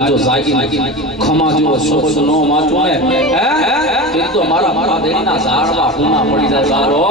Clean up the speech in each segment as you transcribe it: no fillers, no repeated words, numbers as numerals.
जो जागी खमा जो शब्द नो माचो ने ते तो मारा देरी ना झाड़वा हुना पड़ी जाए सारो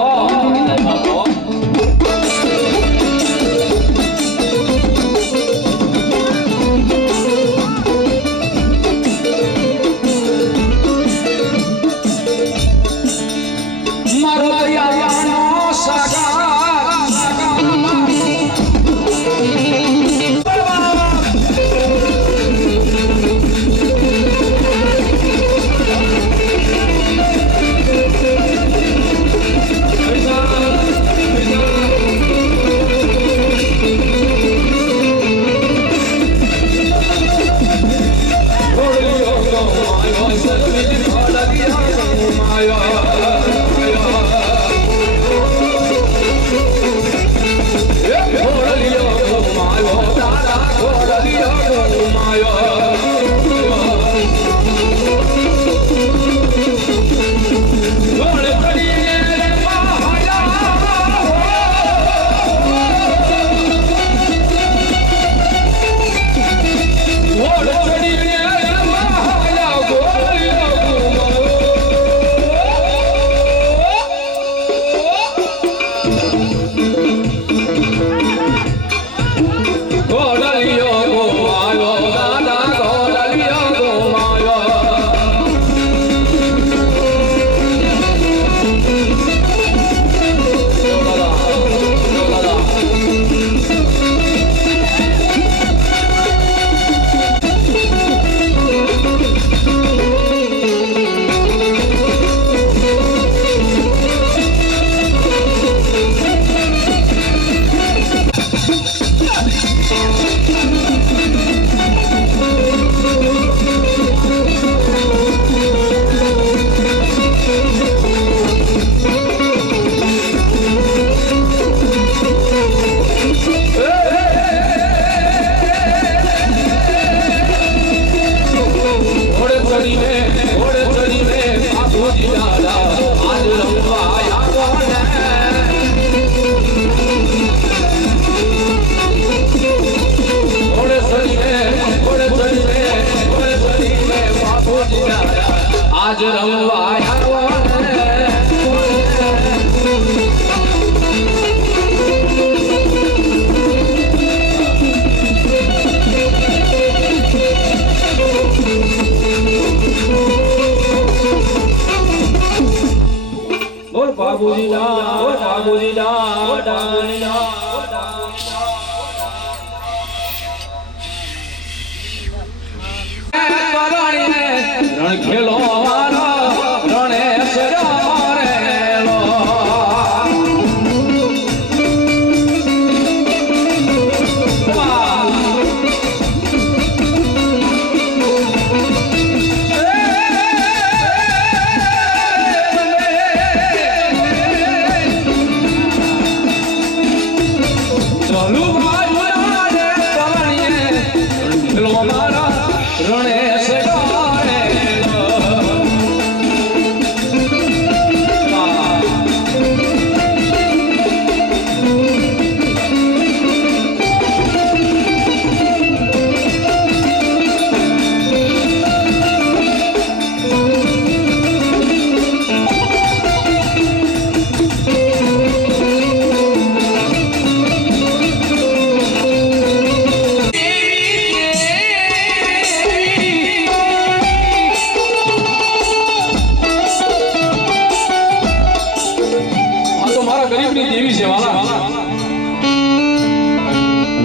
आज रंगवाया बोल बाबूजी ला बोल बाबूजी ला रण खेलो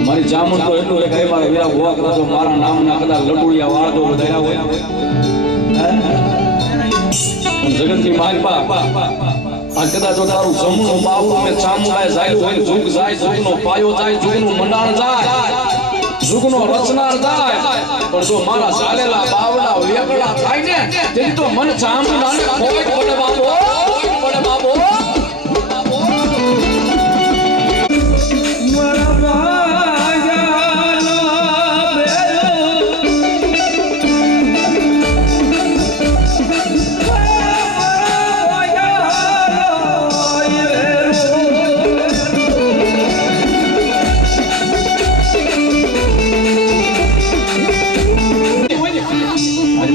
મારી જામુન તો એટલું લખાય મારા વીરા ભોવા કદાચ મારા નામ ના કદાચ લડુડિયા વાળ તો વધાર્યા હોય જગત ની મારી પા આ કદાચ જો તારું જમણું બાવું મે ચામુડાય જાયલું હોય ઝુક જાય ઝુકનો પાયો જાય ઝુકનું મંડાણ જાય ઝુકનો રચનાર જાય પણ જો મારા ચાલેલા બાવડા વેકડા થાય ને તેથી તો મન ચામુડાને કોઈ પડે બાબો પડે બાબો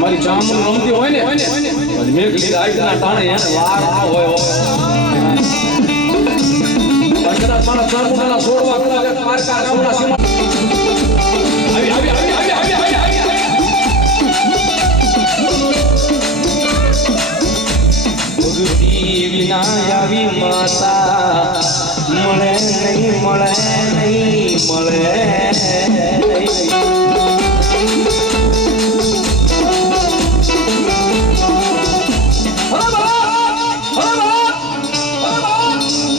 મારી ચામડી રમતી હોય ને મેઘલી રાઈટના તાણે એને વાર ના હોય કદાચ મારા ચામુંડાના છોડવા કદાચ પારકા ગામના સીમા આવી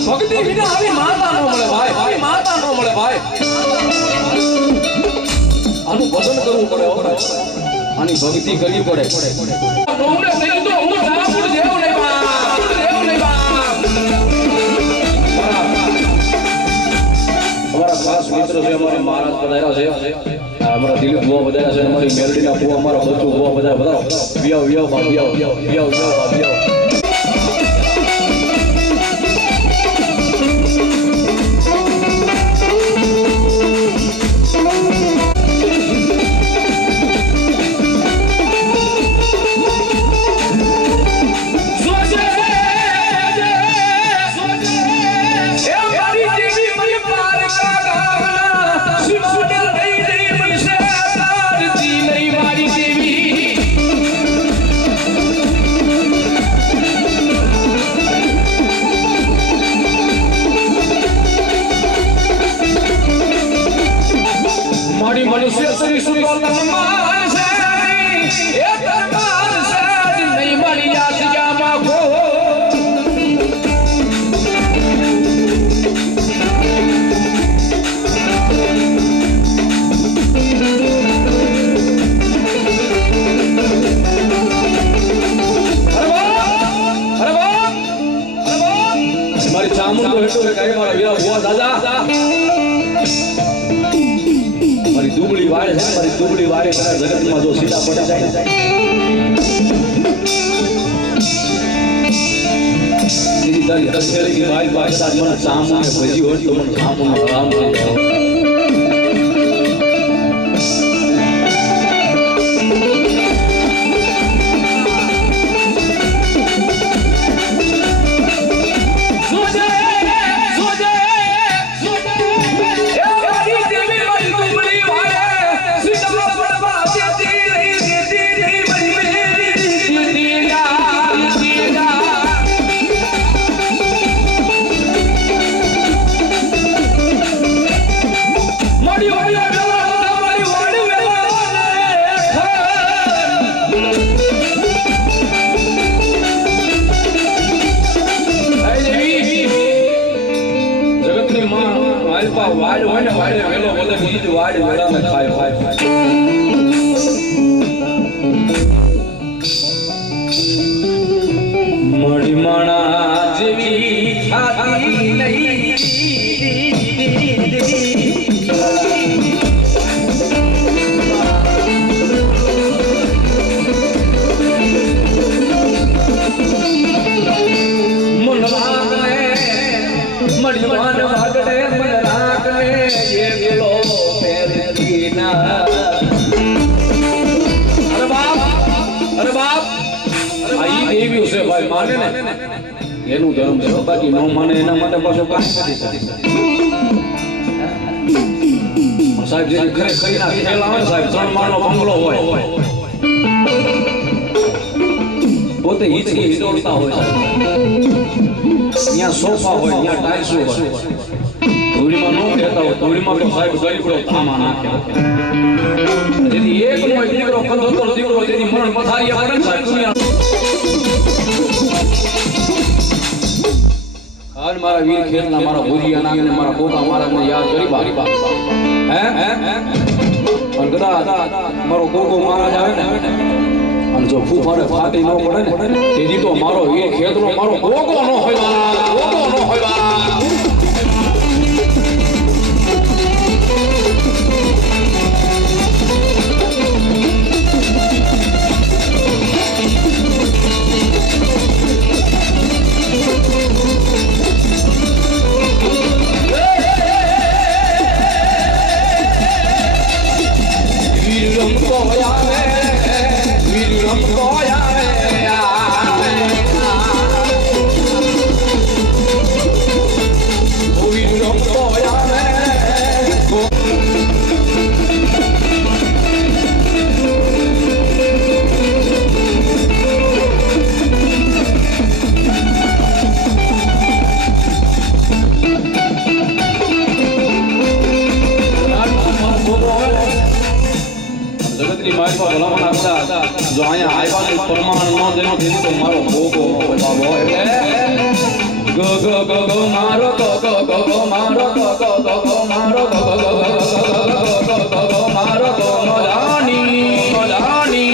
ભક્તિ વિના આવી માતા મળે નહીં ભાઈ માતા નો મળે ભાઈ આનું ભજન કરવું પડે આની ભક્તિ કરવી પડે ખાસ મિત્ર છે અમારે મહારાજ પધાર્યા છે અમારા દિલીપ બુઆ પધાર્યા છે અમારી મેલડીના બુઆ અમારા બચ્ચુ બુઆ પધાર્યા વિયાવ મનુષ્ય શ્રી સુગોલ માન છે એ દરબાર છે નહીં મળી આસિયામાં કો મારી ચામુંડ હેઠો કઈ મારા વીરા બુઆ દાદા મારી દુબળી વાળે છે મારી દુબળી વાળે તારા જગતમાં જો સીધા પડી જાય દીદી તારી દશેરી મારી પાસે મને સામું ભજી હોય તો મને સામું આરામ થઈ જાય વાડ હોય ને વાડે વેલો બોલે બીજ વાડ વેલાને ખાય મળી માણા જેવી ખાતી નહીં મળી માન વાગડે માને ને એનું ધર્મ છે બાકી ન માને એના માટે પાછો કાંઈ સાહેબ જે ખરેખર ખેલ આવે સાહેબ 3 માળનો બંગલો હોય પોતે હિચકી હિચોડતા હોય ત્યાં સોફા હોય ત્યાં ટાઇલ્સ હોય ધૂળીમાં ન કહેતા હોય ધૂળીમાં તો સાહેબ ગરીબડો થામા નાખે જેથી એક નો દીકરો કંધોતર દીકરો તેની મરણ પથારીયા પડે સાહેબ દુનિયા આજ મારા વીર ખેલના મારા ભુરિયા નાગને મારા પોતા મહારાજને યાદ કરી બારી હે પણ કદાચ મારો ગોગો મહારાજ આવે ને અને જો ફૂફાડે ફાટી ન પડે ને તેથી તો મારો વીર ખેતનો મારો ગોગો ન હોય ગોગો ન હોય વીર મારી પર ભલામણ આપતા જો અહીંયા આવ્યા પ્રમાણ ન દેનો દીધી તો મારો ભોગો બાબો એટલે ગો ગો ગો ગો મારો ગો ગો ગો ગો મારો ગો ગો ગો ગો મારો ગો ગો ગો ગો મારો ગો મજાની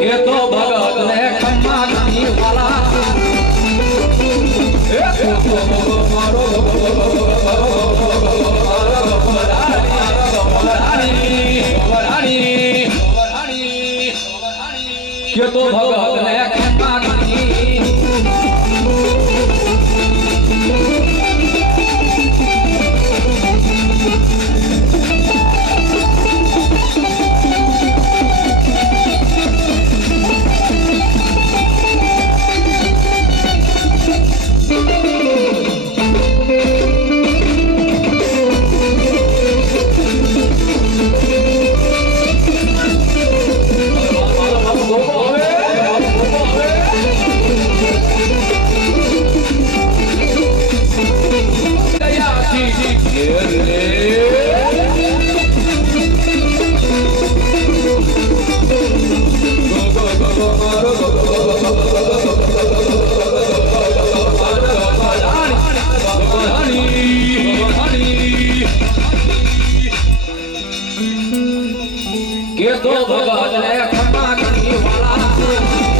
કે તો ભગત ને ખમ્મા ની વાલા એ ગો ગો ગો મારો ગો ગો ગો કે તો ભગત ને ખમ્મા કે તો ભગત ને ખમ્મા ની વાલા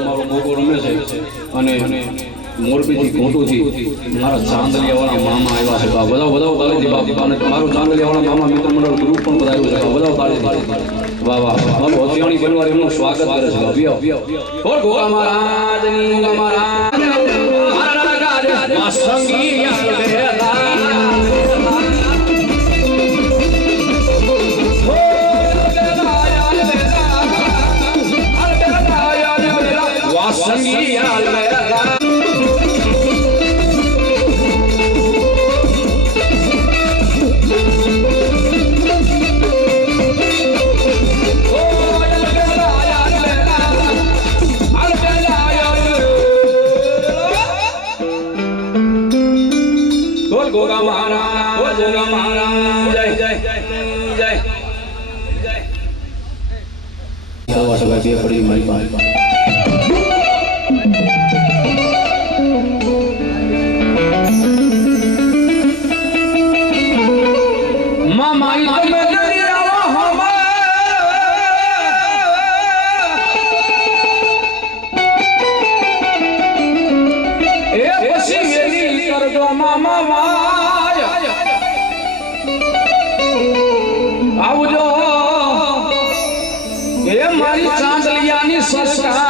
મારો મોકો રમે છે અને મોરબીથી ઘોટુથી મારા ચાંદલિયાવાળા મામા આવ્યા છે બધા તાળીથી બાપા અને મારું ચાંદલિયાવાળા મામા મિત્ર મંડળ ગ્રુપ પણ બધા આવ્યું છે બધા તાળીથી વાહ વાહ મારું હોશિયારી પરિવાર એમનું સ્વાગત કરે છે બોલ ગોગા મહારાજની મહારાજ સંગી ગોગા મહારાજ જય જય જય બે પડી મારી પાસે આવજો એ મારી ચાંદલિયાની સરકાર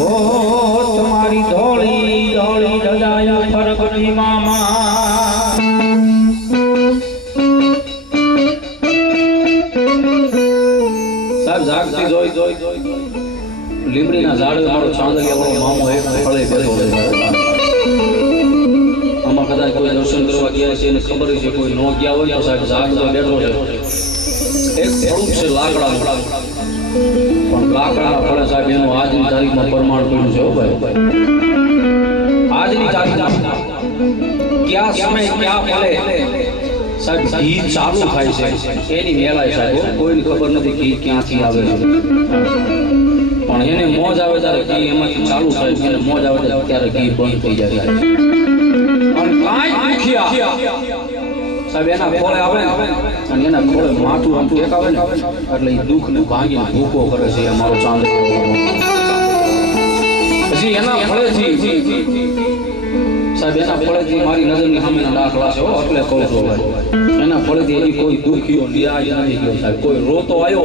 ઓ તમારી ધોળી ધોળી ધજાયા ફરકની મામા સાહેબ જાગતી જોઈ લીમડીના ઝાડ મારો ચાંદલિયાવાળો મામો એક ફળે બેઠો આમાં કદાચ કોઈ દર્શન કરવા ગયા છે એને ખબર છે કોઈ ન ગયા હોય તો સાહેબ ઝાડ બેઠો છે એક સ્વરૂપ છે લાકડાનું પણ લાકડાના ફળે સાહેબ એનું આજની તારીખમાં પ્રમાણ પડ્યું છે ભાઈ આજની તારીખમાં ક્યાં સમય ક્યાં ફળે સાહેબ ઘી ચાલુ થાય છે એની મેલાય સાહેબ કોઈને ખબર નથી ઘી ક્યાંથી આવે છે પણ એને મોજ આવે ત્યારે ઘી એમાંથી ચાલુ થાય છે એને મોજ આવે ત્યારે ઘી બંધ થઈ જાય છે અને કાંઈ દુખિયા સાહેબ એના ખોળે આવે અને એના ખોળે માથું આમ ટેકાવે ને એટલે એ દુઃખને ભાંગીને ભૂકો કરે છે અમારો ચાંદ પછી એના ફળેથી સાહેબ એના ફળેથી મારી નજરની સામેના દાખલા છે એટલે કહું છું એના ફળેથી એની કોઈ દુખીઓ ન્યાય નથી ગયો સાહેબ કોઈ રોતો આવ્યો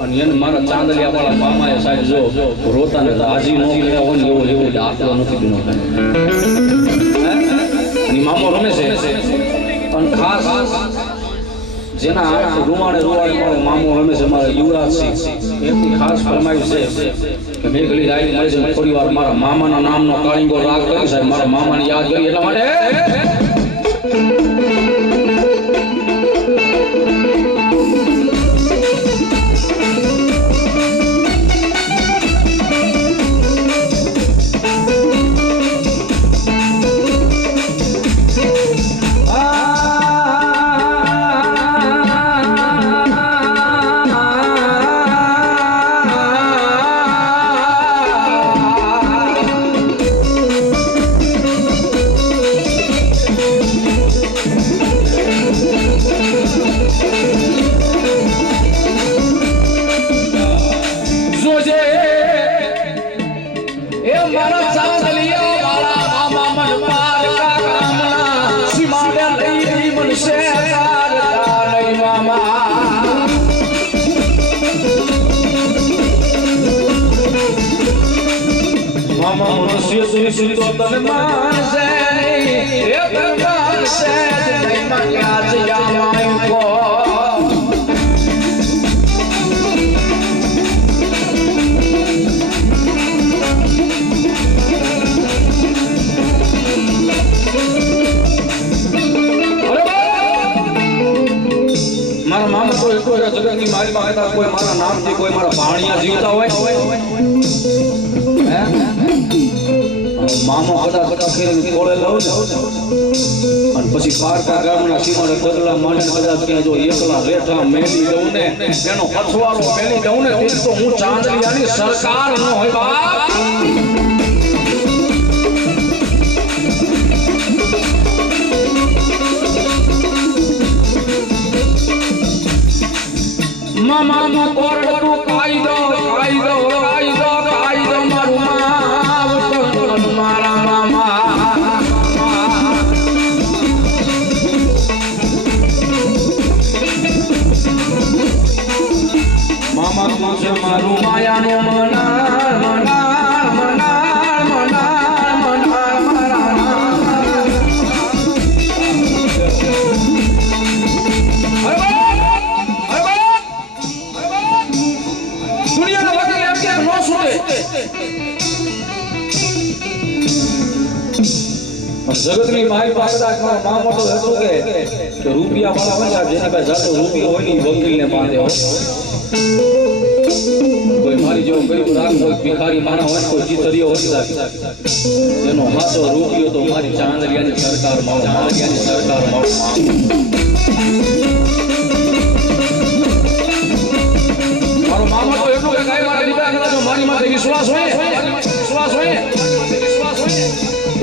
અને એને મારા ચાંદલિયા વાળા મામાએ સાહેબ જો રોતાને હાજી ન કર્યા હોય ને એવો દાખલો નથી દીનો અને મામો રમે છે અને ખાસ જેના રૂવાડે રૂવાડે મારો મામો હંમેશા મારો યુવરાજસિંહ એમની ખાસ ફરમાઈશ છે કે મેઘલી રાઈ મળે છે થોડી વાર મારા મામાના નામનો કાળીંગો રાગ કરી સાહેબ મારા મામાને યાદ કરી એટલા માટે જગતની મારી પાસે કોઈ મારા નામથી કોઈ મારા ભાણિયા જીવતા હોય મામો કદાચ ખેરી ખોળે લઉં ને અને પછી પારકા ગામના સીમાડે બદલા માંડે કદાચ ક્યાં જો એકલા બેઠા મેલી દઉં ને એનો અથવારો મેલી દઉં ને તે તો હું ચાંદલિયાની સરકાર ન હોય બાપ મામા કોરડો કાયદો કાયદો કાયદો કાયદો મારું મારા મામા મામા પૂછે મારું માયાનો મનાર મનાર મનાર મનાર મનાર મારા જગતની મારી પાસે મામો તો હતું કે રૂપિયા વાળા હોય જેની પાસે જાતો રૂપિયો હોય ને વકીલને બાંધે હોય કોઈ મારી જેવો ગરીબ રાગ હોય ભિખારી માણા હોય કોઈ ચિતરીઓ હોય એનો હાથો રૂપિયો તો મારી ચાંદલિયાની સરકાર ચાંદલિયાની સરકાર મારો મામો તો એટલું કે કાંઈ માટે લીધા કદાચ મારી માથે વિશ્વાસ હોય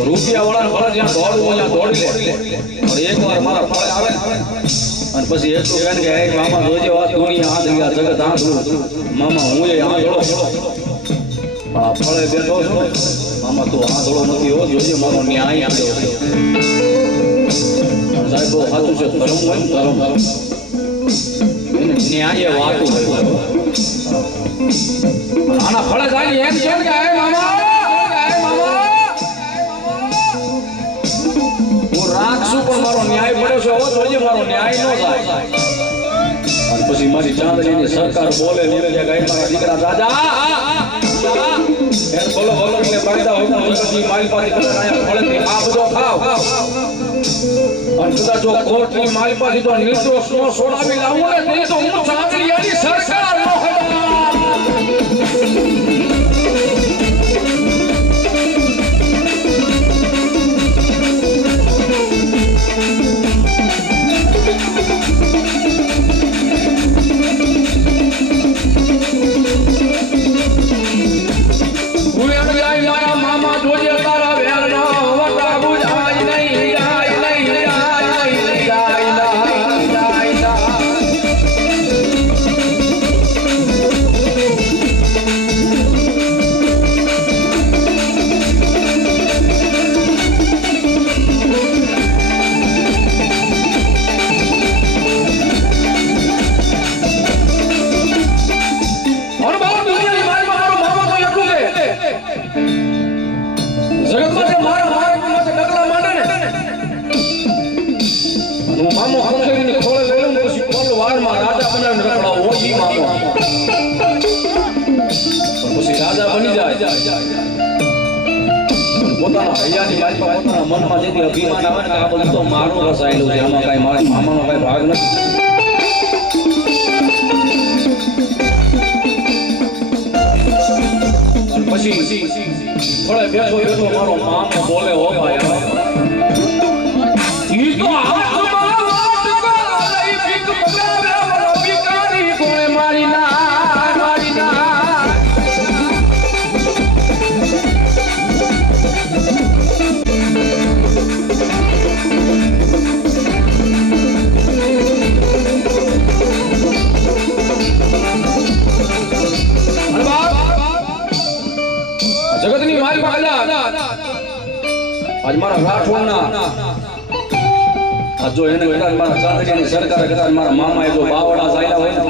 રૂપિયા વાળા ભલા જ્યાં દોડવું ત્યાં દોડી લે અને એકવાર મારા ફળે આવે અને પછી એટલું કહે કે હે મામા જોજે વાત દુનિયા આંધળિયા જગત આંધળું મામા હું એ આંધળો આ ફળે બેઠો છું મામા તું આંધળો નથી હો જોજે મારો ન્યાય આવ્યો સાહેબ બહુ સાચું છે ધર્મ હોય ને ધર્મ એને ન્યાય વાતું હોય આના ફળે જાય એમ કેમ કે હે મામા રાખશું પણ મારો ન્યાય પડ્યો છે હો જોઈએ મારો ન્યાય ન થાય અને પછી મારી ચાંદલીની સરકાર બોલે કે ગાય મારા દીકરા રાજા એમ બોલો બોલો એટલે પાડતા હોય વખતની મારી પાસે કદાચ આયા ફળેથી આ બધો ખાવ અને કદાચ જો કોર્ટની મારી પાસે તો નિર્દોષ નો છોડાવી લાવું ને તે તો હું ચાંદલિયાની સરકાર ન હોય પોતાના હૈયાની માલપા પોતાના મનમાં જેથી અભિમાન આવે ને કે આ બધું તો મારું રસાયેલું છે, આમાં કાંઈ મારા મામાનો કાંઈ ભાગ નથી. પછી થોડે બેઠો બેઠો મારો મામો બોલે, હો ભાઈ ઈ તો હાથમાં વાત લઈ ભીખ મગાવે ભિખારી કોણે મારી ના મારી ના. જગતની મારી આજ મારા રાઠોડના જો એને કદાચ મારા ચાંદડીની સરકાર કદાચ મારા મામાએ જો બાવડા ચાલ્યા હોય ને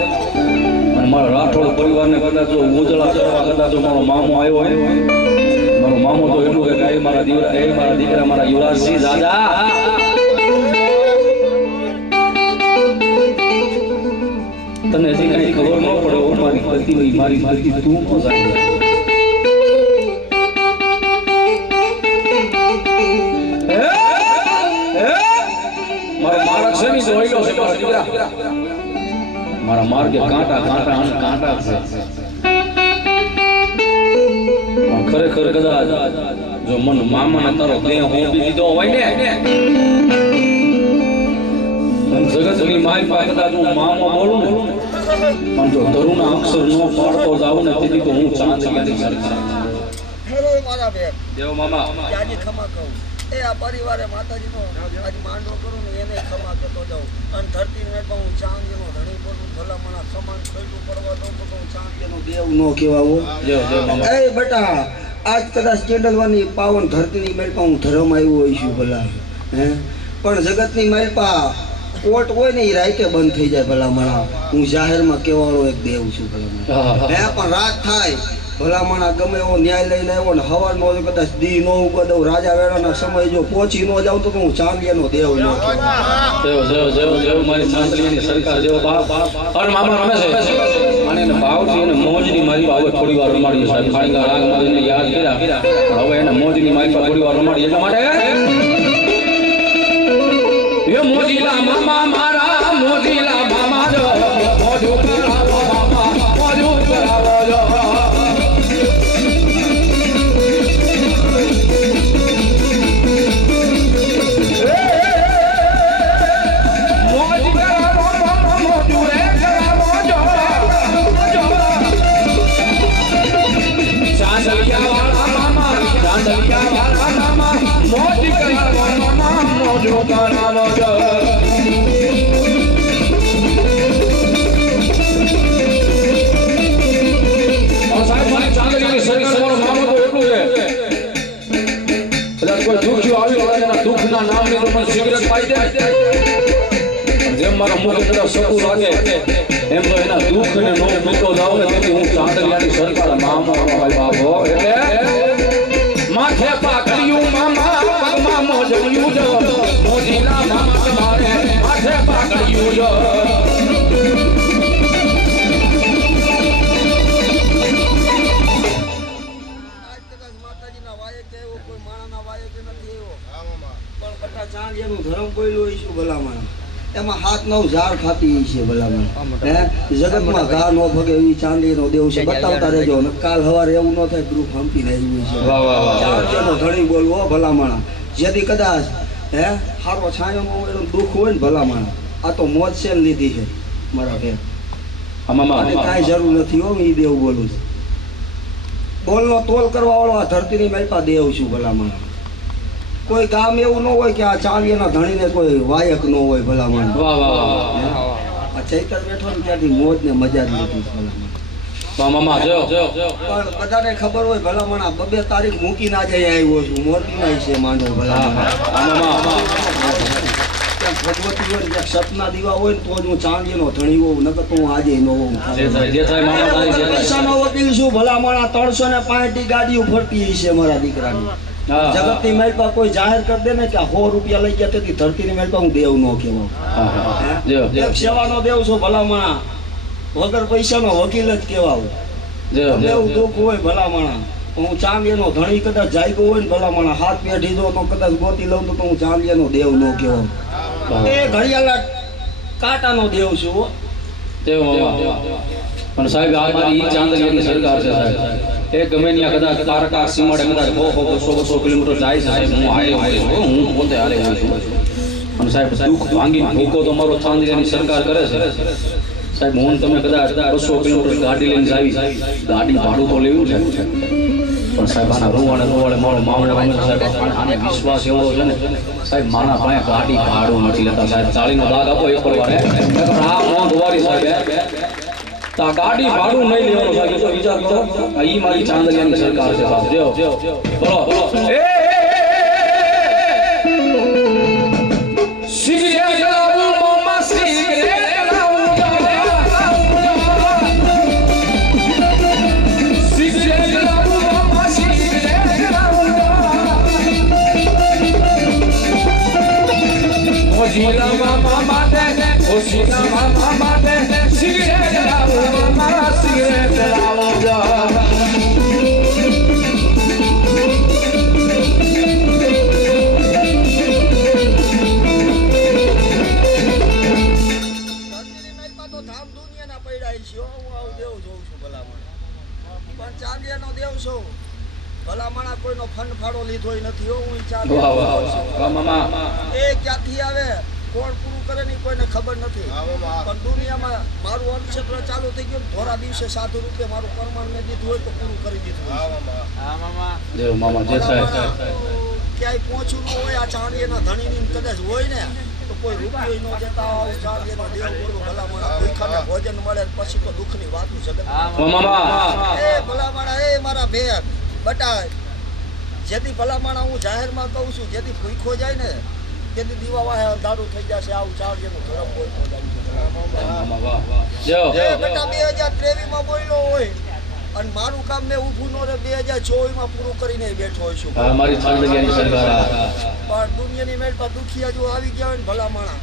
અને મારા રાઠોડ પરિવારને કદાચ જો ઉજળા કરવા કદાચ જો મારો મામો આવ્યો હોય, મારો મામો તો એટલું કે એ મારા દીકરા મારા યુવરાજસિંહ દાદા તને હજી કઈ ખબર ન પડે મારી ગલતી મારી ગલતી તું ન જાય. મારા માર્ગે કાંટા કાંટા અને કાંટા છે, પણ ખરેખર કદાચ જો મન મામાને તારો દેહ હોપી દીધો હોય ને જગતની મારી પાસે કદાચ હું મામો બોલું ને પણ જો ધરુના અક્ષર નો પાડતો જાઉં ને તેથી તો હું ચાંદની સરકાર દેવ મામા આજે ખમા કહું એ આ પરિવારે માતાજીનો આજ માંડવો કરું ને એને ખમા કહેતો જાઉં અને ધરતી મેળમાં હું ચાંદીનો ધણી બોલું ભલામણા સમાન ખોયલું કરવા દઉં તો હું ચાંદીનો દેવ ન કહેવાવો. એ બેટા આજ કદાચ કેન્ડલવાની પાવન ધરતીની મેળપા હું ધર્મ આવ્યો હોય છું ભલા હે, પણ જગતની મેળપા કોર્ટ હોય ને એ રાઈતે બંધ થઈ જાય ભલામણા. હું જાહેરમાં કહેવાળો એક દેવ છું ભલામણા હે, પણ રાત થાય ભલામણા ગમે એવો ન્યાય લઈને આવ્યો ને હવારનો કદાચ દી નો ઉગો દઉં રાજા વેળાના સમય જો પહોંચી ન જાઉં તો હું ચાંદીનો દેવ ન મારી ચાંદલીની સરકાર જેવો બાપ અને મામા રમે છે અને એને ભાવથી અને મોજની મારી હવે થોડી વાર રમાડી સાહેબ ખાણીકા રાગ મારીને યાદ કર્યા પણ હવે એને મોજની મારી થોડી વાર રમાડી એટલા માટે એ મોજીલા મામા મારા મોજીલા મામા જો મોજો કરાવો મામા મોજો કરાવો જો જેમ મારા મુખ તરફ સકું લાગે એમ તો એના દુઃખ ને નો પીતો જાવ ને તેથી હું ચાંદલિયાની સરકાર મામો ભાઈ બાપો એટલે માથે પાકડ્યું મામા પગમાં મોજ્યું જો મોજીલા મામા મારે માથે પાકડ્યું જો ધર્મ બોલ્યું છું ભલામણ એમાં 7-9 ઝાડ ખાતી છે ભલામણ હે, જગતમાં ઘા નો ભગે એવી ચાંદીનો દેવ છે. બતાવતા રહેજો ને કાલ સવારે એવું ન થાય ગ્રુપ હંપી રહ્યું છે. ચાંદીનો ધણી બોલવો ભલામણ જેથી કદાચ હે હારો છાયો નો દુઃખ હોય ને ભલામણ આ તો મોજ છે લીધી છે મારા ઘેર કાંઈ જરૂર નથી હો. એ દેવ બોલું છું બોલનો તોલ કરવા વાળો આ ધરતીની મેલપા દેવ છું ભલામણ. કોઈ ગામ એવું ન હોય કે આ ચાંદીના ધણીને કોઈ વાયક ન હોય ભલામણ. આ ચૈતર બેઠો ને ત્યાંથી મોજ ને મજા જ લીધી ભલામણ. પણ બધાને ખબર હોય ભલામણ આ 2 તારીખ મૂકી ના જઈ આવ્યો છું મોરબીમાં છે માંડવો ભલામણ. ભગવતી હોય ને સપના દીવા હોય ને તો જ હું ચાંદીનો ધણી હોઉં નકર તો હું આજે ન હોઉં. પૈસાનો વકીલ છું ભલામણ. 365 ગાડીઓ ફરતી છે મારા દીકરાની. જગતની મેલપા કોઈ જાહેર કરી દે ને કે 100 રૂપિયા લઈ ગયા તેથી ધરતીની મેલપા હું દેવ ન કહેવાઉં. એક સેવાનો દેવ છું ભલામણા. વગર પૈસાનો વકીલ જ કહેવાઉં. એવું દુઃખ હોય ભલામણા હું ચાંદીનો ધણી કદાચ જાગ્યો હોય ને ભલામણ હાથ પેઢી જો તો કદાચ ગોતી લઉં તો હું ચાંદીનો દેવ નો કહેવો. એ ઘડિયાળના કાંટાનો દેવ છું હો. દેવ મામા પણ સાહેબ આ મારી ચાંદલિયાની સરકાર છે સાહેબ. એ ગમે ત્યાં કદાચ તારકા સીમાડે કદાચ 100-200 કિલોમીટર જાય છે સાહેબ. હું આયો હોય છું, હું પોતે હારે હોય છું. અને સાહેબ દુઃખ ભાંગી ભૂકો તો મારો ચાંદલિયાની સરકાર કરે છે સાહેબ. હું તમે કદાચ 200 કિલોમીટર ગાડી લઈને જાવી, ગાડી ભાડું તો લેવું છે પણ સાહેબ આના રોવાળે મારો મામલો સાહેબ આને વિશ્વાસ એવો છે ને સાહેબ, મારા પાસે ગાડી ભાડું નથી લેતા સાહેબ. 40નો દાગ આપો એક વાર આ નોંધ વાળી સાહેબ. તો આ ગાડી ભાડું નહીં લેવાનું સાહેબ. તો વિચાર કરો, આ ઈ મારી ચાંદલિયાની સરકાર છે સાહેબ. જો બોલો સિગરેટ લાવું મામા, સિગરેટ લાવું, સિગરેટ લાવું મામા, સિગરેટ લાવું, ઓ જીલા મામા માટે, ઓ જીલા મામા માટે સિગરેટ લાવું મામા, સિગરેટ લાવું જા. ભલામણા કોઈનો ફંડ ફાળો લીધો નથી હો. હું વાહ વાહ વાહ મામા. એ ક્યાંથી આવે કોણ પૂરું કરે ની કોઈને ખબર નથી. પણ દુનિયામાં મારું અનક્ષેત્ર ચાલુ થઈ ગયું. થોડા દિવસે 7 રૂપિયા મારું પરમાન મેં દીધું હોય તો પૂરું કરી દીધું. દેવ મામા જે સાહેબ ક્યાંય પહોંચવું ન હોય આ ચાંદીના ધણીની કદાચ હોય ને તો કોઈ રૂપિયો ન દેતા હોય. ચાંદીનો દેવ બોલું ભલામણા ભૂખાને ભોજન મળે પછી તો દુઃખની વાતું જગત. એ ભલામણા એ મારા ભેગ બટા જેથી ભલામણા હું જાહેરમાં કહું છું, જેથી ભૂખો જાય ને તેથી દીવા વાહે દારૂ થઈ જશે. આવું ચાંદીનું ધરમ કોઈ બેટા 2023 માં બોલ્યો હોય અને મારું કામ મેં ઊભું નો રે 2024 માં પૂરું કરીને બેઠો હોય છું. મારી ચાંદલિયાની સરકાર. પણ દુનિયાની મેળ પર દુખિયા જો આવી ગયા હોય ને ભલામણા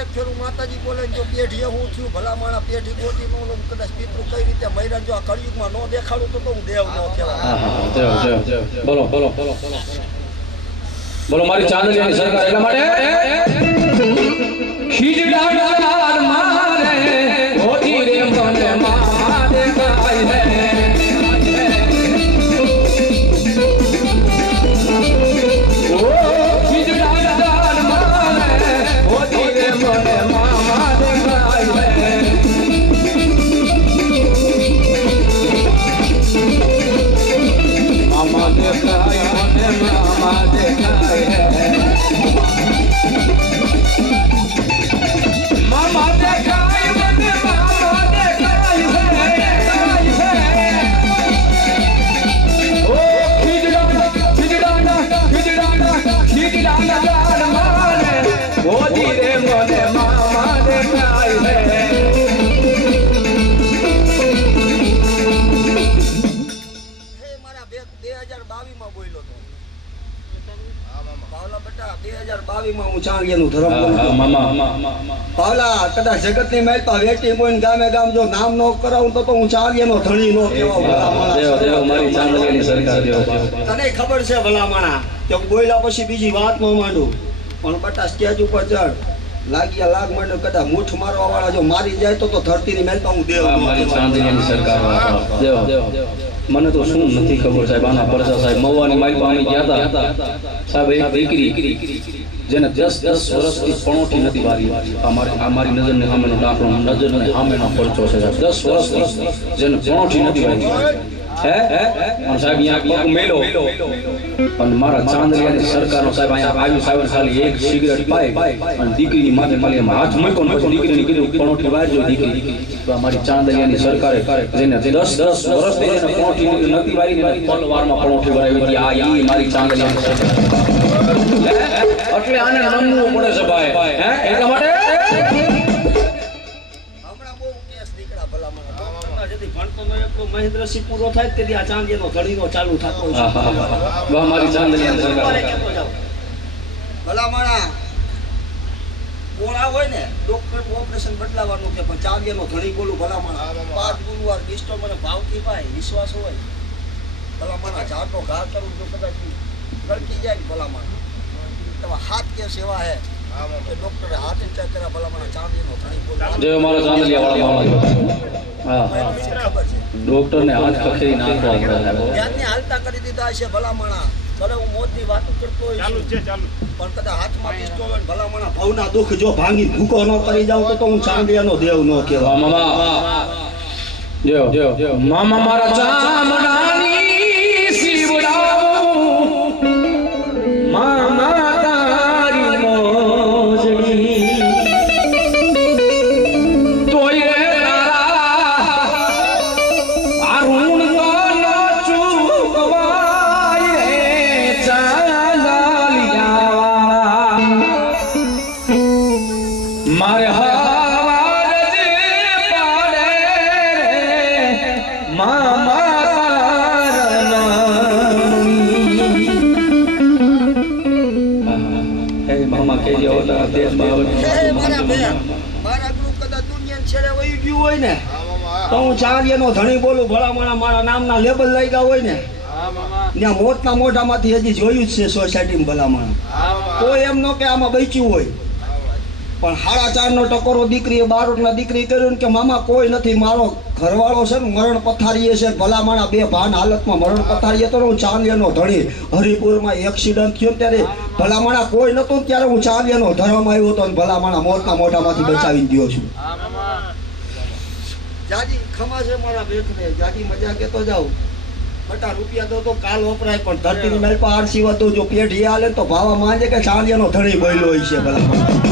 એક ફેરું માતાજી બોલે જો પેઢીએ હું થયું ભલામણા પેઢી ગોટી નો લઉં કદાચ પિતૃ કઈ રીતે મૈરા જો આ કળિયુગમાં ન દેખાડું તો હું દેવ ન કહેવાય. બોલો મારી ચાંદલિયાની સરકાર એટલા માટે ખીજડા ડાળ મારે હોતી રે મને મામા દેખાય હે. કદાચ જગતની મેલ પર વેટી કોઈ ગામે ગામ જો નામ નો કરાવું તો હું ચાંદીનો ધણી નો કહેવાય. તને ખબર છે ભલામણા કે બોલ્યા પછી બીજી વાતમાં માંડું પણ બટા સ્ટેજ ઉપર ચડ લાગ્યા લાગ માંડો કદાચ મૂઠ મારવા વાળા જો મારી જાય તો ધરતીની મેલ પર હું દેવ. મારી ચાંદલિયાની સરકાર મને તો શું નથી ખબર સાહેબ. આના પરસા સાહેબ મવાની મારી પાસે ગયા હતા સાહેબ. એક દીકરી જેને 10 વર્ષથી પણોઠી નથી વારી. મારી નજરને સામેનો દાખલો, નજરને સામેનો પરચો છે સાહેબ. 10 વર્ષથી જેને પણોઠી નથી વારી હે અને સાહેબ અહીંયા પગ મેલો અને મારા ચાંદલિયાની સરકારનો સાહેબ અહીંયા આવી સાહેબ ખાલી એક સિગરેટ પાઈ અને દીકરીની માથે ખાલી એમ હાથ મૂક્યો ને પછી દીકરીને કીધું પણોઠી વારજો દીકરી. તો મારી ચાંદલિયાની સરકારે જેને 10 વર્ષથી જેને પણોઠી નથી વારી ને પલવારમાં પણોઠી વારી હતી. આ ઈ મારી ચાંદલિયાની સરકાર. એટલે આને નમવું પડે છે ભાઈ. હે એટલા માટે હમણાં બહુ કેસ નીકળ્યા ભલામણા જેથી ભણતો ન એટલો મહેન્દ્રસિંહ પૂરો થાય તેથી આ ચાંદીનો ધણીનો ચાલુ થતો હોય છે. વાહ મારી ચાંદલિયાની સરકાર. ભલામણા ગોળા હોય ને ડોક્ટર ઓપરેશન બદલાવાનું કે પણ ચાંદીનો ધણી બોલું ભલામણા 5 ગુરુવાર બિસ્ટો મને ભાવથી પાય વિશ્વાસ હોય ભલામણ ઝાડનો ઘા કરું તો કદાચ ગળકી જાય ને ભલામણ તમે હાથ કે સેવા હે એ ડોક્ટરે હાથ ચેક કર્યા ભલામણ ચાંદીનો ધણી બોલ જે અમારો ચાંદલિયા વાળા હા ખબર છે ડોક્ટર ને હાથ પકડી નાખવા જ્ઞાનની હાલતા કરી દીધા છે ભલામણા ભલે હું મોતની વાતો કરતો હોય ચાલુ પણ કદાચ હાથમાં પીસતો હોય ને ભલામણા ભવના દુઃખ જો ભાંગી ભૂકો ન કરી જાઉં તો હું ચાંદિયાનો દેવ ન કહેવાય મામા જો મામા મારા ચામડાની સીવડાવું મામા તારી મોજડી તોય રે તારા આ ઋણ તો ન ચૂકવાય રે ચાંદલિયા મારે તો હું ચાંદિયાનો ધણી બોલું ભલામણા મારા નામના લેબલ લઈ ગયા હોય ને ત્યાં મોટના મોઢામાંથી હજી જોયું જ છે સોસાયટીમાં ભલામણા કોઈ એમ ન કે આમાં બચ્યું હોય પણ 4.5 ટકોરો દીકરીએ બારોટના દીકરી કર્યું કે મામા કોઈ નથી મારો ઘરવાળો છે ને મરણ પથારીએ છે ભલામણા બે ભાન હાલતમાં મરણ પથારીએ તો હું ચાંદિયાનો ધણી હરિપુરમાં એક્સિડન્ટ થયો ત્યારે ભલામણા કોઈ નતું ત્યારે હું ચાંદિયાનો ધરવામાં આવ્યો હતો અને ભલામણા મોટના મોઢામાંથી બચાવી ગયો છું જાજી ખમા છે મારા બેટને જાજી મજા કેતો જાવ બટા રૂપિયા તો કાલ વપરાય પણ ધરતીની મેલ પર આરસી વધુ જો પેઢી હાલે તો ભાવા માંજે કે ચાંદિયાનો ધણી બોલ્યો હોય છે ભલા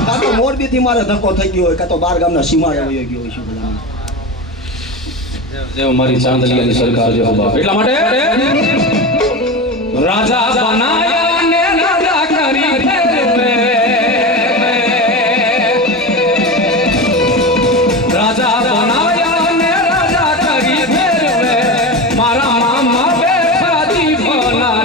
કાં તો મોરબીથી મારે ધક્કો થઈ ગયો હોય કાં તો બાર ગામના સીમાડે વયો ગયો હોય છે ભલા જેવ મારી ચાંદલિયાની સરકાર જેવો બાપ એટલા માટે રાજા બનાયા ને રાજા કરી ફેરવે રાજા બનાયા ને રાજા કરી ફેરવે મારા મામા બેઠા દીવાના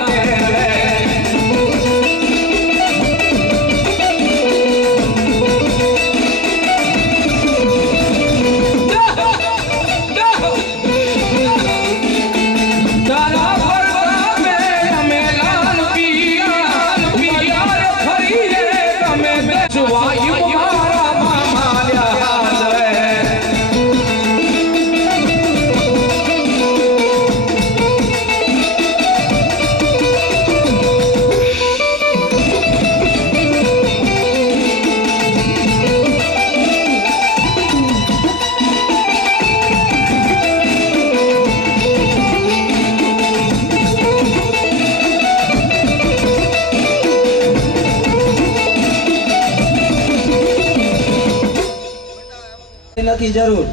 નથી જરૂર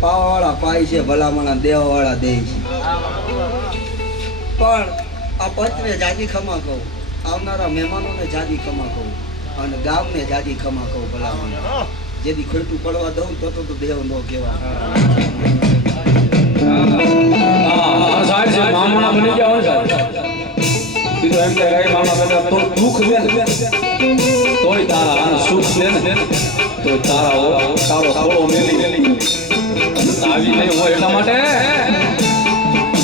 પાવાવાળા પાય છે ભલામણા દેવાવાળા દે છે પણ આ પંચને જાજી ખમા કહું આવનારા મહેમાનોને જાજી ખમા કહું અને ગામને જાજી ખમા કહું ભલામણા જેથી ખોટું પડવા દઉં તો દેવ નો કહેવાય સાહેબ છે મામા બની ગયા હોય સાહેબ કીધું એમ કે મામા બેટા તો દુઃખ દે તોય તારા અને સુખ દે ને તો તારા તારો થોડો મેલી આવી નહીં હોય એટલા માટે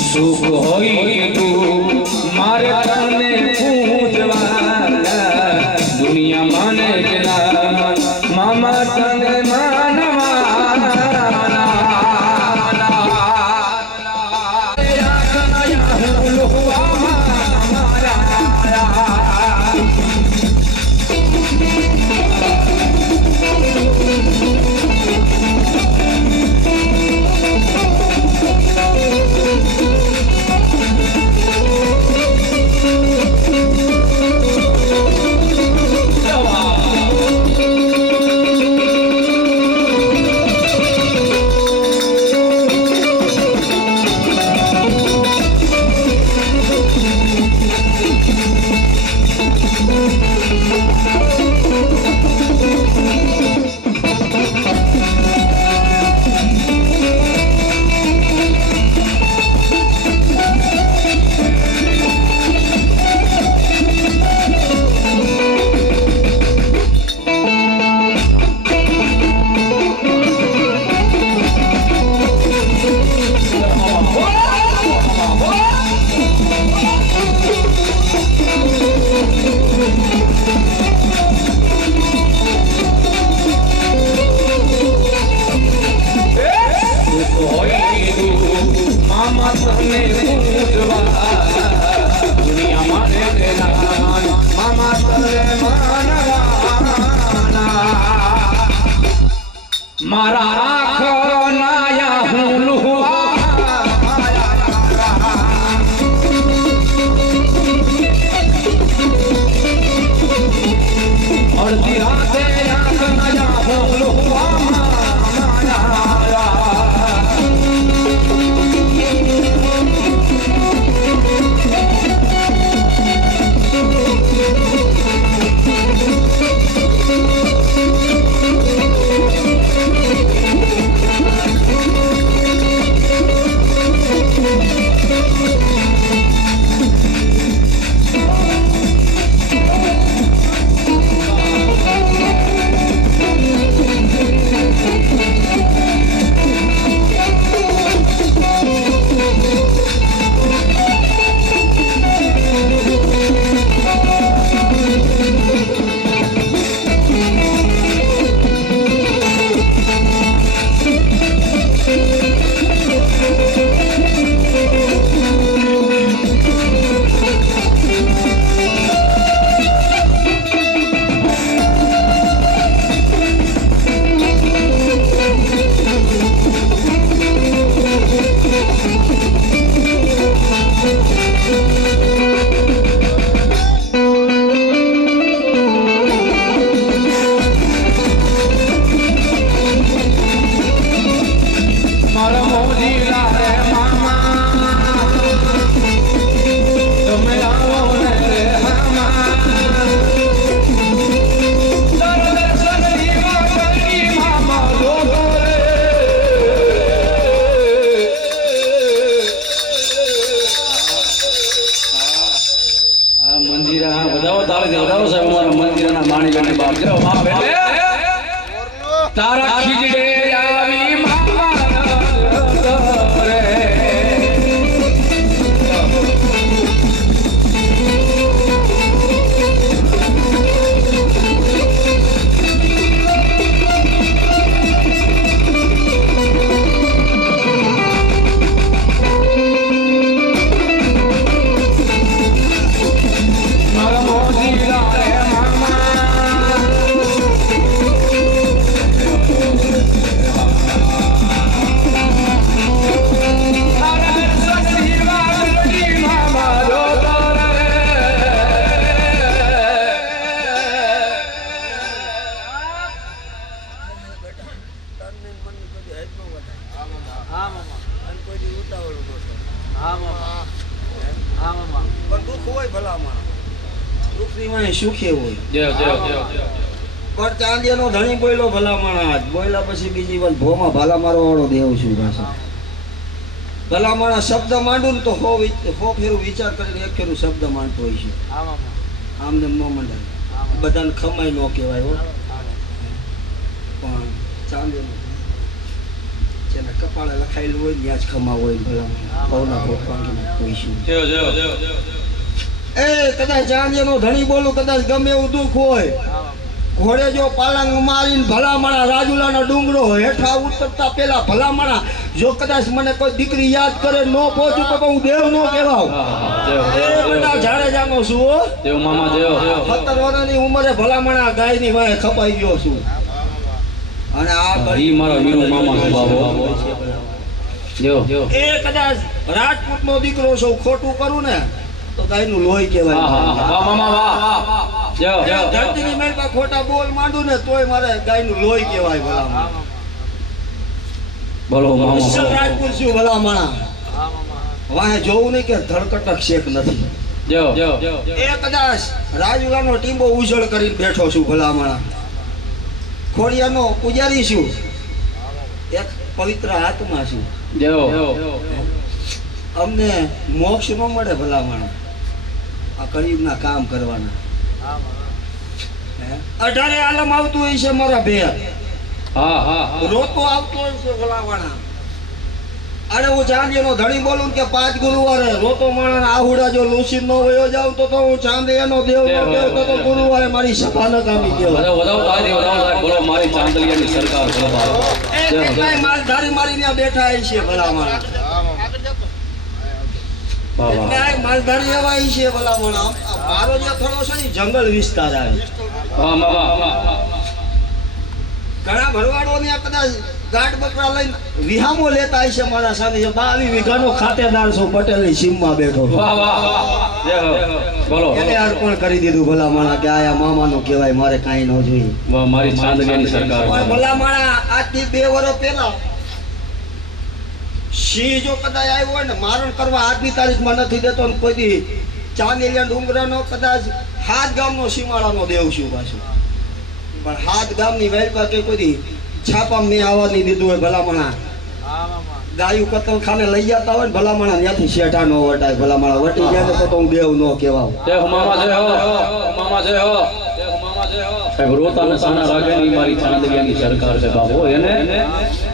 સુખ હોય તું મારે તને પૂજવા દુનિયા માને કે ના મામા તને માનવા મારા આંખો નાયા હું લુહવા અડધી રાતે આંખ નાયા હું લુહવા તારા ખીજડે આવી મામા રે મારા મોજીલા રે સુખી હોય પણ ચાંદિયાનો ધણી બોયલો ભલામણા બોયલા પછી બીજી વાર ભોમાં ભાલા મારવા વાળો દેવ છું પાછા ભલામણા શબ્દ માંડું ને તો હો ફેરું વિચાર કરીને એક ફેરું શબ્દ માંડતો હોય છે આમને ન મંડાય બધાને ખમાય ન કહેવાય હો પણ ચાંદિયાનો જેના કપાળે લખાયેલું હોય ત્યાં જ ખમા હોય ભલામણા પૌના ભોગ પાંગીને હોય છે એ કદાચ ચાંદિયાનો ધણી બોલું કદાચ ગમે એવું દુઃખ હોય ઘોડે જો પાલંગ મારીને ભલામણા રાજુલાનો ડુંગરો હેઠા ઉતરતા પેલા ભલામણા જો કદાચ મને કોઈ દીકરી યાદ કરે ન પહોંચું તો હું દેવ નો કહેવાઉં એ બેટા જાડેજાનો છું હો દેવ મામા દેવ 17 વર્ષની ઉંમરે ભલામણા ગાયની વાહે ખપાઈ ગયો છું અને આ ઈ મારા વીરુ મામા છે બાબો જો એ કદાચ રાજપૂતનો દીકરો છું ખોટું કરું ને તો ગાયનું લોહી કહેવાય વાહ મામા વાહ જો ધરતીની મેલમાં ખોટા બોલ માંડું ને તોય મારે ગાયનું લોહી કહેવાય ભલામણા બોલો મામા અસલ રાજપૂત છું ભલામણા વાહે જોવું નહીં કે ધડકટક શેક નથી જો એ કદાચ રાજુલાનો ટીંબો ઉજળ કરીને બેઠો છું ભલામણા ખોડિયાનો પૂજારી છું એક પવિત્ર આત્મા છું જો અમને મોક્ષ ન મળે ભલામણા આ કળિયુગના કામ કરવાના 18 આલમ આવતું હોય છે મારા ભેર રોતો આવતો હોય છે ભલામણા અરે હું ચાંદીનો ધણી બોલું કે 5 ગુરુવારે રોતો માણસ આહુડા જો લૂસી ન વયો જાઉં તો હું ચાંદીનો દેવ નો કહેતો તો ગુરુવારે મારી સભા ન કામી કહેવાય બોલો મારી ચાંદલિયાની સરકાર એ કેટલાય માલધારી મારી ત્યાં બેઠા છે ભલામણા કેટલાય માલધારી એવા છે ભલામણા મારો જે થોડો છે ને જંગલ વિસ્તાર આવે. હા મામા ઘણા ભરવાડોને કદાચ ગાઢ બકરા લઈને વિહામો લેતા હશે મારા સામે. 22 વીઘાનો ખાતેદાર છું, પટેલની સીમમાં બેઠો. વાહ વાહ જય હો બોલો એને અર્પણ કરી દીધું ભલા માણા કે આયા મામાનો કહેવાય, મારે કાંઈ ન જોઈએ. વાહ મારી ચાંદલિયાની સરકાર પણ ભલા માણા આજથી 2 વર્ષ પહેલા સિંહ જો કદાચ આવ્યો હોય ને મારણ કરવા આજની તારીખમાં નથી દેતો ને કોઈ દી ચાંદેલિયા ડુંગરાનો કદાચ 7 ગામનો સીમાડાનો દેવ છું પાછું. પણ 7 ગામની વેલપા કે કોઈ દી છાપા મેં આવવા નહીં દીધું હોય ભલામણા. ગાયું કતલખાને લઈ જતા હોય ને ભલામણા ત્યાંથી શેઠા નો વટાય. ભલામણા વટી ગયા તો હું દેવ નો કહેવાવ. જય હો મામા જય હો મામા જય હો સાહેબ. રોતાને સાના રાગે ની મારી ચાંદલિયાની સરકાર છે બાબુ. એને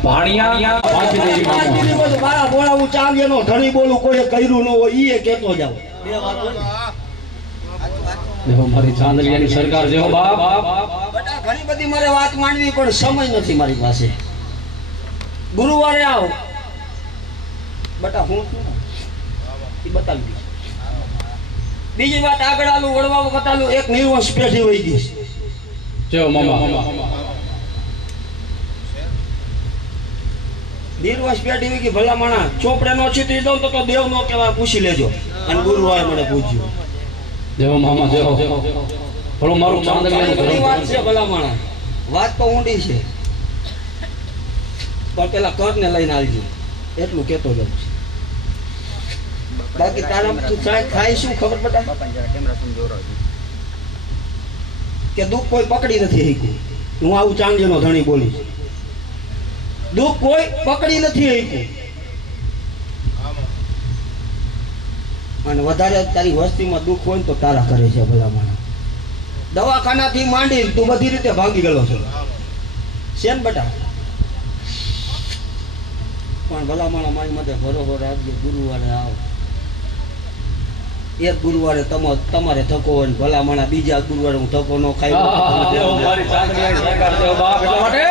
ભાણિયા પાંચી દેવી મામો મારા બોલા હું ચાંદિયાનો ધણી બોલું કોઈ કર્યું ન હોય ઈ કેતો જાવ. દેહો મારી ચાંદલિયાની સરકાર જેવો બાપ. બટા ઘણી બધી મારે વાત માંડવી પણ સમય નથી મારી પાસે. ગુરુવારે આવ બટા હું ઈ બતાવી દઈશ. બીજી વાત આગળ આલું વડવા બતાલું. એક નિર્વંશ પેઢી વહી ગઈ જેવો મામા. નિર્વંશ પેઢી વહી ગઈ ભલા માણા. ચોપડે નો ચીતરી દઉં તો દેવ નો કહેવાય, પૂછી લેજો. અને ગુરુવારે મને પૂછ્યું. જેવો મામા જેવો ભલો મારું ચાંદલિયાની વાત છે ભલા માણા. વાત તો ઊંડી છે પણ પેલા કરને લઈને આવજો એટલું કેતો જાઉં છું. બાકી તારા તું થાય શું ખબર પડે કે દુઃખ કોઈ પકડી નથી શક્યું. હું આવું ચાંદીનો ધણી બોલીશ. દુઃખ કોઈ પકડી નથી શક્યું. અને વધારે તારી વસ્તીમાં દુઃખ હોય ને તો તારા કરે છે ભલા માણસ. દવાખાનાથી માંડી તું બધી રીતે ભાગી ગયેલો છો શેન બટા. પણ ભલા માણસ મારી માટે ભરોસો રાખજો. ગુરુવારે આવો. એક ગુરુવારે તમારે થકો હોય ને ભલા માણસ બીજા ગુરુવારે હું થકો ન ખાઈ. મારી ચાંદલિયાની સરકાર જેવો બાપ. એટલા માટે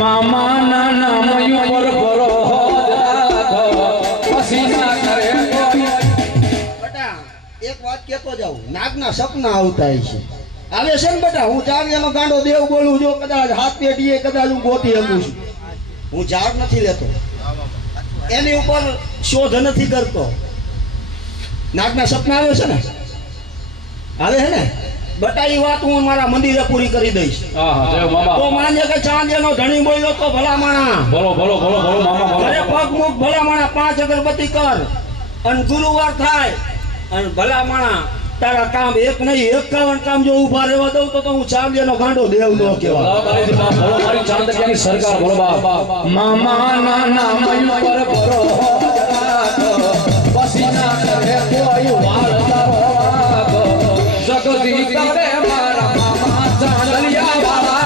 મામા નાના મયું પર ભરો પછી ના કરે. બટા એક વાત કેતો જાઉં. નાગના સપના આવતા છે આવે છે ને બટા. હું ચાંદિયાનો ગાંડો દેવ બોલું. જો કદાચ હાથ પેટીએ કદાચ હું ગોતી શકું છું. હું ઝાડ નથી લેતો, એની ઉપર શોધ નથી કરતો. નાગના સપના આવે છે ને આવે છે ને બટા. ઈ વાત હું મારા મંદિરે પૂરી કરી દઈશ. તો માનજે કે ચાંદિયાનો ધણી બોલ્યો તો ભલા માણા. બોલો બોલો બોલો બોલો મામા બોલો. અરે પગ મુક ભલા માણા. 5 અગરબત્તી કર અને ગુરુવાર થાય અને ભલા માણા તારા કામ એક નહીં 51 કામ જો ઊભા રહેવા દઉં તો હું ચાંદિયાનો ગાંડો દેવ નો કહેવાય. બોલો મારી ચાંદલિયાની સરકાર બોલો બાપ. મામા નાના મયું પર ભરો પછી ના કરે કોઈ વાળ તારો. જગતી કરે મારા મામા ચાંદલિયા વાળા.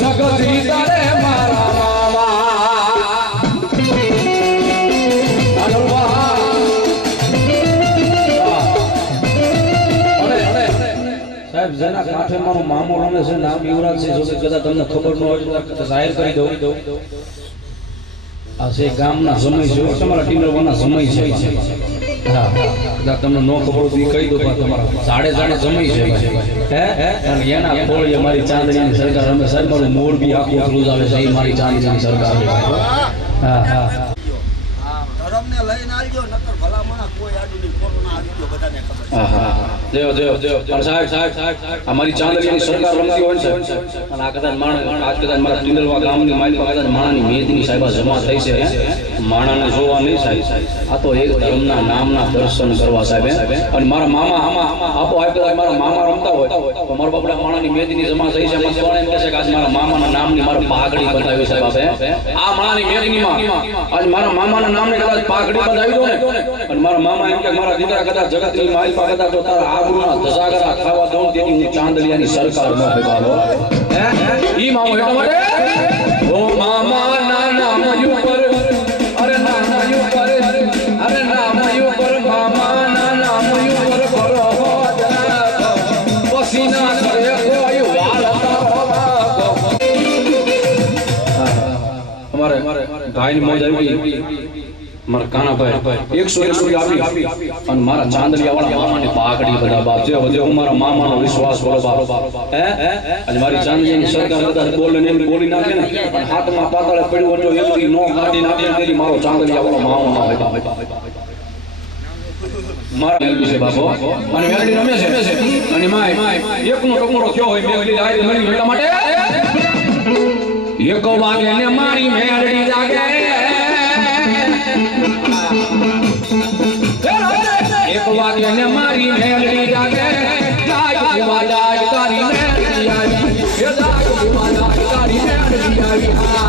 જગતી કરે મારા મામા. સાહેબ જેના કાંઠે મારો મામો રમે છે નામ યુવરાજ છે. જો કદાચ તમને ખબર ન હોય તો જાહેર કરી દઉં. આ છે ગામના સમય છે, તમારા ટીમરવાના સમય છે. હા કદાચ તમને ન ખબર હોય તો કહી દો. તમારા જાડે જાડે સમય છે હે. અને એના ખોળીએ મારી ચાંદલિયાની સરકાર રમે. સાહેબ મારું મોરબી આખું ક્રુઝ આવે છે. એ મારી ચાંદલિયાની સરકાર છે. હા હા ધર્મને લઈને આવજો નકર ભલા માણા કોઈ આડુડી કોરોના આવી ગયો બધાને ખબર છે. હા હા દેવ દેવ દેવ. પણ સાહેબ અમારી ચાંદલિયાની સરકાર રમતી હોય છે અને આ કદાચ માણસ આજ કદાચ મારા ટિંડલવા ગામની માલિક કદાચ માણાની મેદની સાહેબા જમા થઈ છે. માણાને જોવા નહીં સાહેબ. આ તો એક ધર્મના નામના દર્શન કરવા સાહેબ. અને મારા મામા આપો આ કદાચ મારા મામા રમતા હોય તો મારા બાપડા માણાની મેદની જમા થઈ છે. મને કોણ એમ કહે છે કે આજ મારા મામાના નામની મારે પાઘડી બતાવી સાહેબ આપે. આ માણાની મેદનીમાં આજ મારા મામાના નામને કદાચ પાઘડી બતાવી દો ને. અને મારા મામા એમ કે મારા દીકરા કદાચ જગતની માલિકા કદાચ તો તારા આબરૂના ધજાગરા ખાવા દઉં તેથી હું ચાંદલિયાની સરકાર ન ભેગાડો. ઈ મામો એટલા માટે ઓ મામા નાના મયું પર અરે નાના મયું પર અરે નાના મયું પર મામા નાના મયું પર ભરો પછી ના કરે કોઈ વાળ તારો. અમારે ભાઈની મોજ આવી ગઈ. મારા કાનાભાઈ 101 રૂપિયા આપી અને મારા ચાંદલિયા વાળા મામાની પાઘડી બધા બાપ જે વધે હું મારા મામાનો વિશ્વાસ કરો બાપ હે આજે મારી ચાંદલિયાની સરકાર બધા બોલે ને બોલી નાખે ને પણ હાથમાં પાતાળે પડ્યું હતો એમથી નો કાઢી નાખે તેરી મારો ચાંદલિયા વાળો મામો ના હોય બાપ મારા મેલડી છે બાપો અને મેલડી રમે છે અને માય એકનો ટકમોડો થયો હોય મેલડી આઈ મળી એટલા માટે એક વાગે ને મારી મેલડી જાગે એક વાગે ને મારી મેલડી જાગે જાગ જીવા જાગ તારી મેલડી આવી એ જાગ જીવા જાગ તારી મેલડી આવી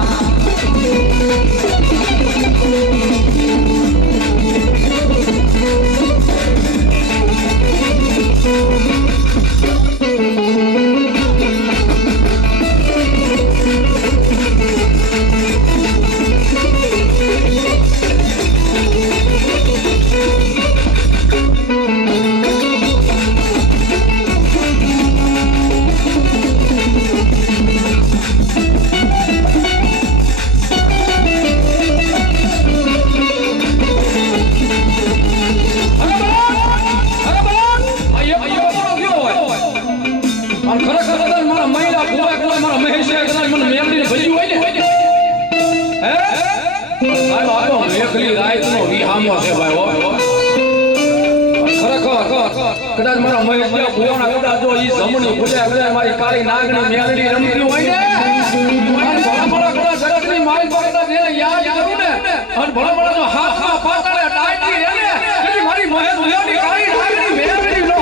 કદાચ મારા મહેશ ભુવાના કદાચ જો ઈ જમણી ભૂલ્યા કદાચ મારી કાળી નાગની મેલડી રમતી હોય ને ભલા કદાચ જગતની મારી કદાચ એને યાદ કરું ને અને ભલા જો હાથમાં પાતાળે ડાયટી રહે ને તેથી મારી મહેશ ભુવાની કાળી નાગની મેલડી નો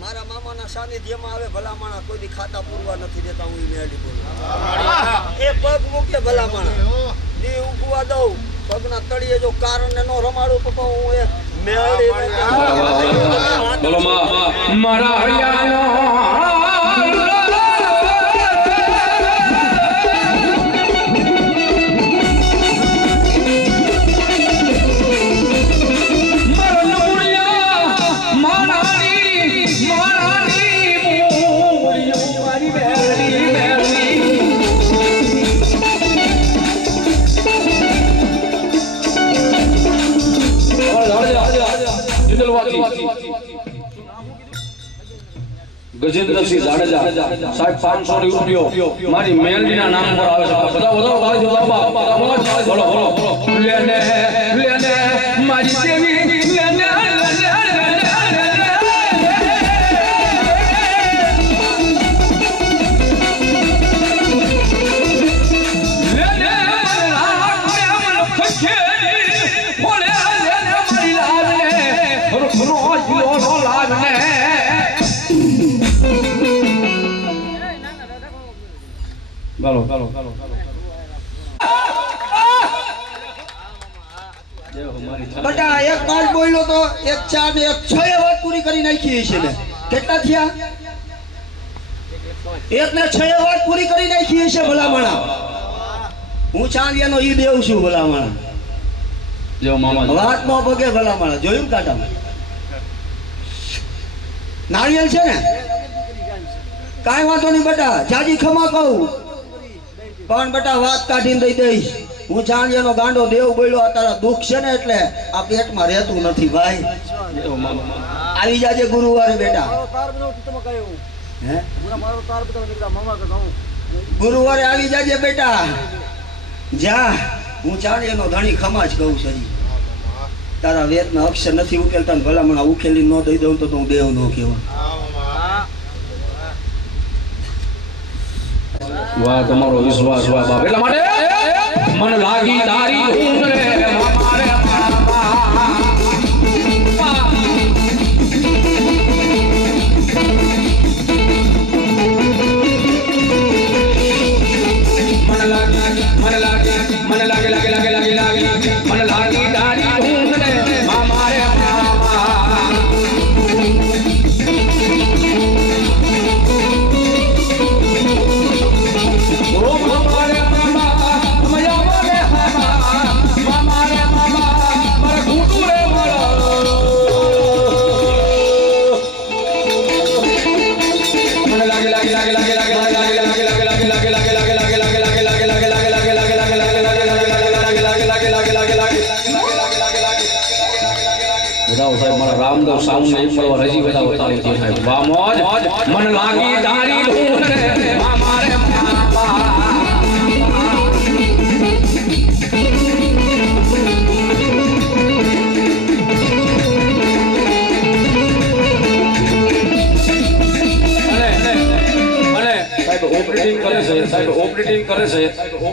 મારા મામાના સાનિધ્યમાં આવે ભલામણા કોઈ દી ખાતા પૂરવા નથી દેતા હું મેલડી બોલું એ પગ મૂકે ભલામણા દી ઉગવા દઉં પગના તળિયે જો કારણને નો રમાડું તો હું એ મેલડી બોલો મારા હૈયાનો ગજેન્દ્રસિંહ જાડેજા સાહેબ 500 રૂપિયો મારી મેલડીના નામ પર આવે છે બધા તાળી બોલો લેને મારી દેવી લેને બટા એક પાંચ બોલ્યો તો એક 4 ને એક 6 વાત પૂરી કરી નાખી છે ને કેટલા થયા એક ને 6 વાત પૂરી કરી નાખી છે ભલામણા હું ચાંદિયાનો ઈ દેવ છું ભલામણા જો મામા વાતમાં પગે ભલામણા જોયું કાટા નાળિયેર છે ને કાંઈ વાંધો નહીં બટા જાજી ખમા કહું પણ બટા વાત કાઢીને દઈ દઈશ હું ચાંદિયાનો ગાંડો દેવ બોલ્યો તારા દુઃખ છે ને એટલે આ પેટમાં રહેતું નથી ભાઈ આવી જાજે ગુરુવારે બેટા હે ગુરુવારે આવી જાજે બેટા જા હું ચાંદિયાનો ધણી ખમા જ કહું છું તારા વેદના અક્ષર નથી ઉકેલતા ને ભલામણા ઉકેલી ન દઈ દઉં તો હું દેવ નો કહેવા વાહ તમારો વિશ્વાસ વાહ બાપ એટલા માટે મન લાગી તારી ઊંઘ રે મારે મને લાગે તારી ઊંઘ રે મારે બધાઓ સાહેબ મારા રામદેવ સાઉન્ડ એક મળવા રજી બધા બતાવી છે સાહેબ વાહ મોજ મન લાગી તારી ધૂન રે મારે ઓપરેટિંગ કરે છે સાહેબ ઓપરેટિંગ કરે છે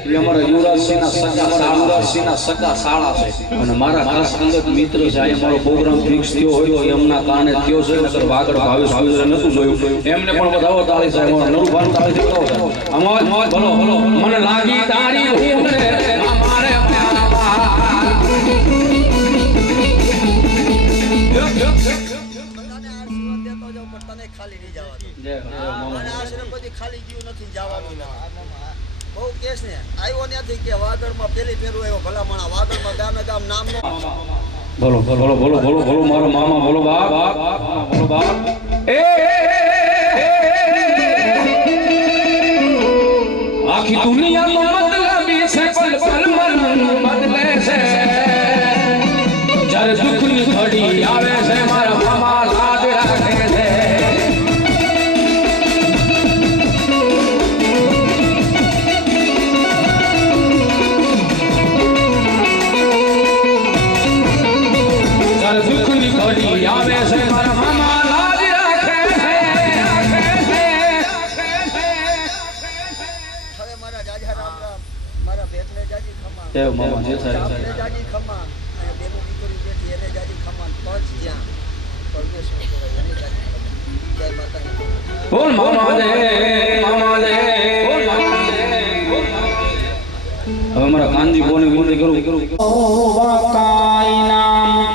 એ અમારા યુવરાજસિંહના સગા શાળા છે અને મારા ખાસ અંગત મિત્ર છે આ અમારો પ્રોગ્રામ ફિક્સ થયો હોય તો એમના કારણે થયો છે નકર વાગડ ભાવેશ નતું જોયું એમને પણ બતાવો તાળી સાહેબ નરુભાન તાળી બતાવો અમાર મોજ ભલો ભલો મને લાગી તારી ધૂન રે મારે ખાલી નહીં જવાનું અને આશ્રમ પછી ખાલી જીવ નથી જવાનું બહુ કેસ ને આવ્યો ત્યાંથી કે વાગડમાં પેલી ફેરું આવ્યો ભલા માણા વાગડમાં ગામે ગામ નામનો બોલો બોલો બોલો બોલો બોલો મારો મામા બોલો બાપ બોલો બાપ આખી દુનિયાનો મતલબી છે પલ પલ મન બદલે છે જ્યારે દુઃખની ઘડી આવે છે મારા મામા લાજ રાખે છે દુઃખની ઘડી આવે છે મારા મામા લાજ રાખે છે હવે મારા જાજા રામ રામ મારા ભેટને જાજી ખમા એ મામા જે થાય આપણે જાજી ખમા અને બેનો દીકરી બેઠી એને જાજી ખમા પંચ જ્યાં પરમેશ્વર કહેવાય એને જાજી ખમા જય માતાજી બોલ મામા દે બોલ મામા દે હવે મારા કાનજી બોને વિનંતી કરું કાઈ નામ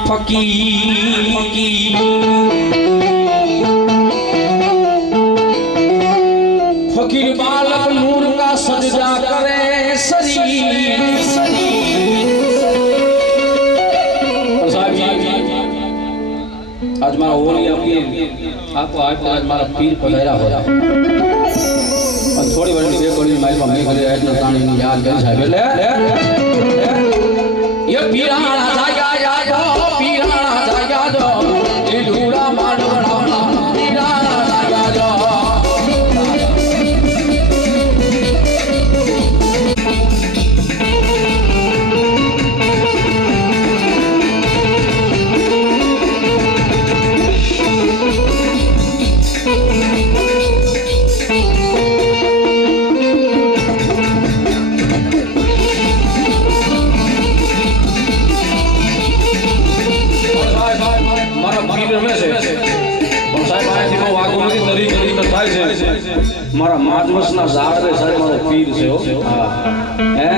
ફકીર फकीर बालक नूर का सजदा करे शरीर आज मारा ओलिया पीर आपको आज मारा पीर पधारा हो थोड़ी बड़ी બે કોડી મારી માં મેં ઘરે આટલો તાણી યાદ કરી સાહેબ એટલે ये पीराना जाया जो पीराना जाया जो ये ढूंढा माडवड़ा पीराना जाया जो મારા માધવસના ઝાડ રે સાહેબ મારો પીર છે હો હા હે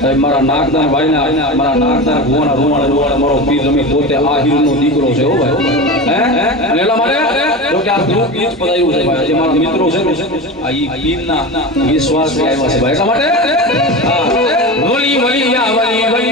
સાહેબ મારા નાગદાન ભાઈના મારા નાગદાન ભુવાના રૂવાળા મારો પીર જમી પોતે આ હીરનો દીકરો છે હો ભાઈ હે અને એલા મારે જો કે આ ગ્રુપ ઈ જ પધાર્યું છે ભાઈ જે મારા મિત્રો છે આ ઈ પીરના વિશ્વાસ આવ્યા છે ભાઈ એટલા માટે હા વલી વલી યા વલી વલી